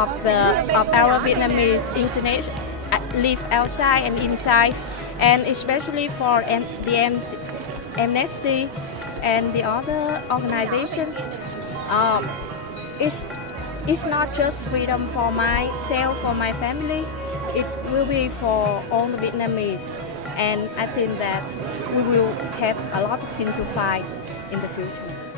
of our Vietnamese international live outside and inside, and especially for Amnesty and the other organization. It's not just freedom for myself, for my family. It will be for all the Vietnamese, and I think that we will have a lot of things to fight in the future.